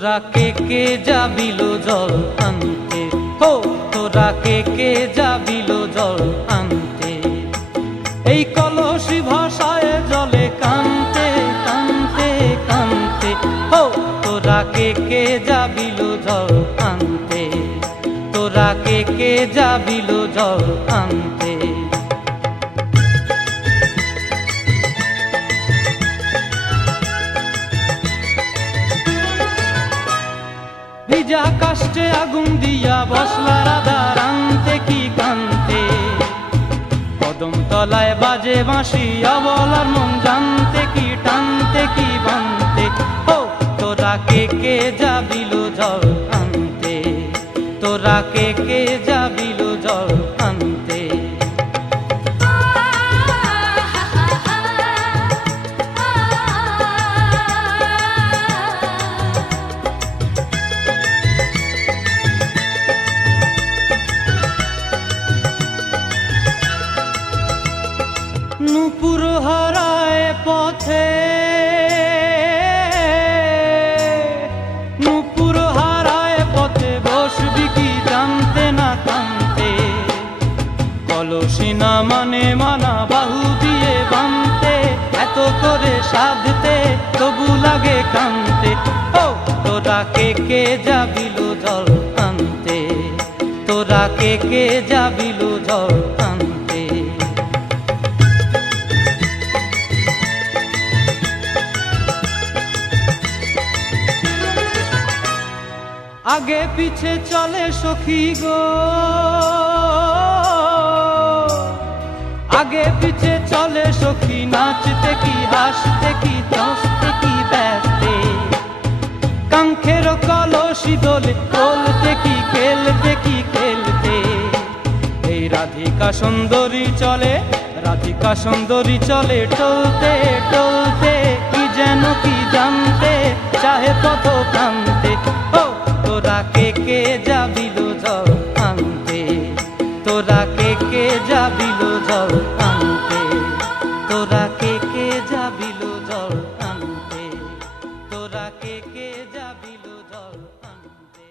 তোরা কে যাবিল জল আনতে, হো তোরা কে যাবিল জল আনতে। এই কলসি ভাষায় জলে কানতে কানতে কানতে, হো তোরা কে যাবিল জল আনতে, তোরা কে যাবিল জল আনতে। ভিজা কাষ্টে আগুন দিয়া বসলা রাধা রানতে কি কানতে, কদম তলায় বাজে বাঁশি অবলার মন জানতে কি টানতে কি বানতে। ও তোরা কে যাবিল জল আনতে, তোরা কে যাবিল জল আনতে। নূপুর হারায় পথে, নূপুর হারায় পথে বসবি কি জানতে না কানতে। কলসি না মানে মানা বাহু দিয়ে বানতে, এত করে সাধতে তবু লাগে কানতে। ও তোরা কে যাবিল জল আনতে, তোরা কে যাবিল জল আনতে। আগে পিছে চলে সখী গো, আগে পিছে চলে সখী, নাচতে কি হাসতে কি দশতে কি ব্যস্তে। কাঙ্ক্ষের কলসি দোলে তোলতে কি খেলতে কি খেলতে। এই রাধিকা সুন্দরী চলে, রাধিকা সুন্দরী চলে টলতে টলতে, কি যেন কি জানতে চাহে পথ কান্তে। ও তোরা কে যাবিল জল আনতে, তোরা কে যাবিল জল আনতে, তোরা কে যাবিল জল আনতে, তোরা কে যাবিল জল আনতে।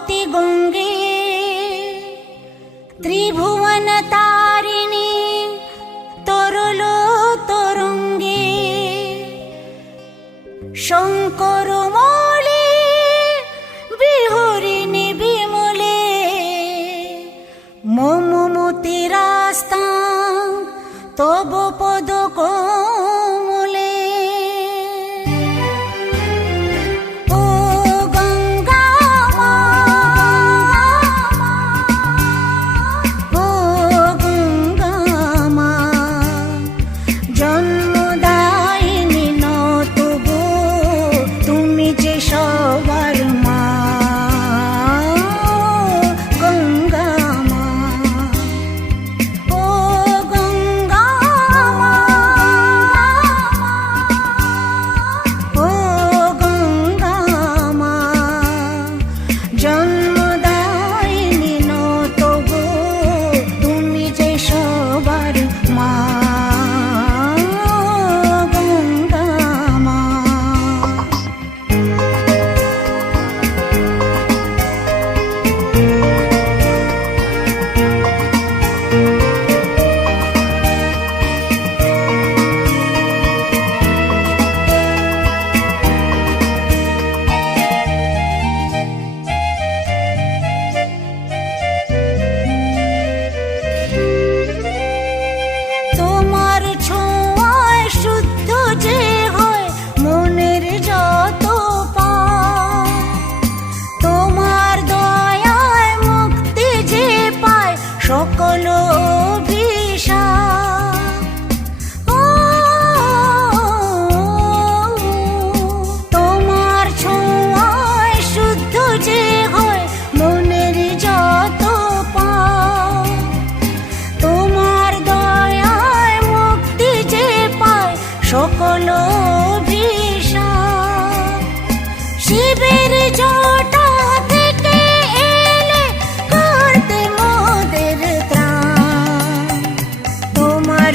মমমতি গঙ্গে ত্রিভুবন তারিণী তরল তরঙ্গে শঙ্কর মৌলি বিহরিণী বিমলে মমমতি রাস্তা তব পদ কোমলে। ও গঙ্গা মা, ও গঙ্গা মা, জন্মদায়িনী নত গো তুমি যে সবার মা। গঙ্গা মা, ও গঙ্গা মা, ও গঙ্গা মা, জন্মদায়িনী নত গো তুমি যে সবার মা। গঙ্গা মা, তোমার ছোঁয়ায় শুদ্ধ যে হয় মনের যত পাপ, তোমার দয়ায় মুক্তি যে পায় সকল অভিশাপ। ও, তোমার ছোঁয়ায় শুদ্ধ যে হয় মনের যত পাপ, তোমার দয়ায় মুক্তি যে পায় সকল অভিশাপ। শিবের জটা থেকে এলে করতে মোদের ত্রাণ, তোমার